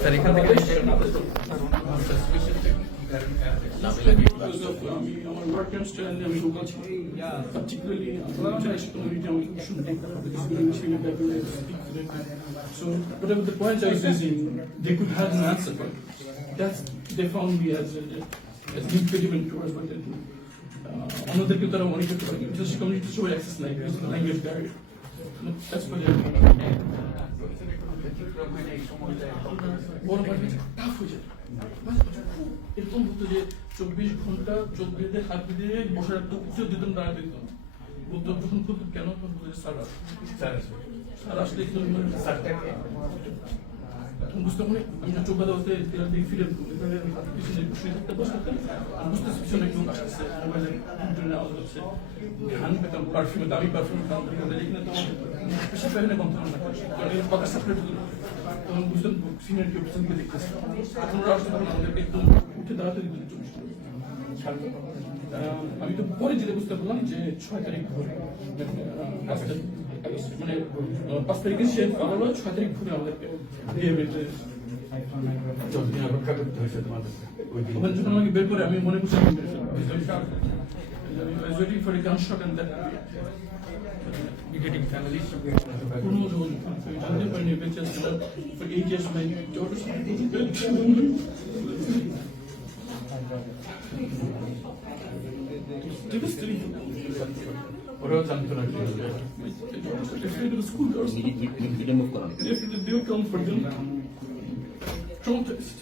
sir এখান থেকে আমি আমার ওয়ার্ক স্টাইল আমি বলছি particularly international community আমি শুনতে so whatever the point I was raising they could have an answer but that's they found me as impediment towards what they do আমাদেরকে তারা মনে করতে পারে because community সবাই access নাই because of the language barrier that's what বড় ভাবে tough হয়ে যায় এরকম হতো যে 24 ঘন্টা চোখ বেঁধে হাত বেঁধে বসে রাখতো উচিত দিতেন দাঁড়া দিত বলতো যখন বলতো কেন স্যার আসলে বুঝতে পারি আমি চোখ বাঁধা হতে দিকে ফিরে পিছনে শুয়ে থাকতে বসে থাকতাম বুঝতে পিছনে কেউ আসতেছে মোবাইলে কম্পিউটারে আওয়াজ হচ্ছে ঘান পেতাম পারফিউমে দামি পারফিউম যেখানে তো বেশি ফেলে কম থাকতাম না কারণ এর কথা সাপ্রেট হতো তখন বুঝতাম সিনিয়র কেউ পিছন দিকে দেখতেছে এখন ওরা আসতে তখন আমাদেরকে একদম উঠে দাঁড়াতে দিত আমি তো পরে যেটা বুঝতে পারলাম যে 6 তারিখ মানে 5 তারিখে সে আবার 6 তারিখ ঘুরে আমাদেরকে দিয়ে বেঁচে ওখানে যখন আমাকে বের করে আমি মনে করছি waiting for a gunshot and then getting family জানতে পারিনি বেঁচে ছিলাম for 8 years my daughter's ওরাও জানতো না কি হবে they will come for them traumatized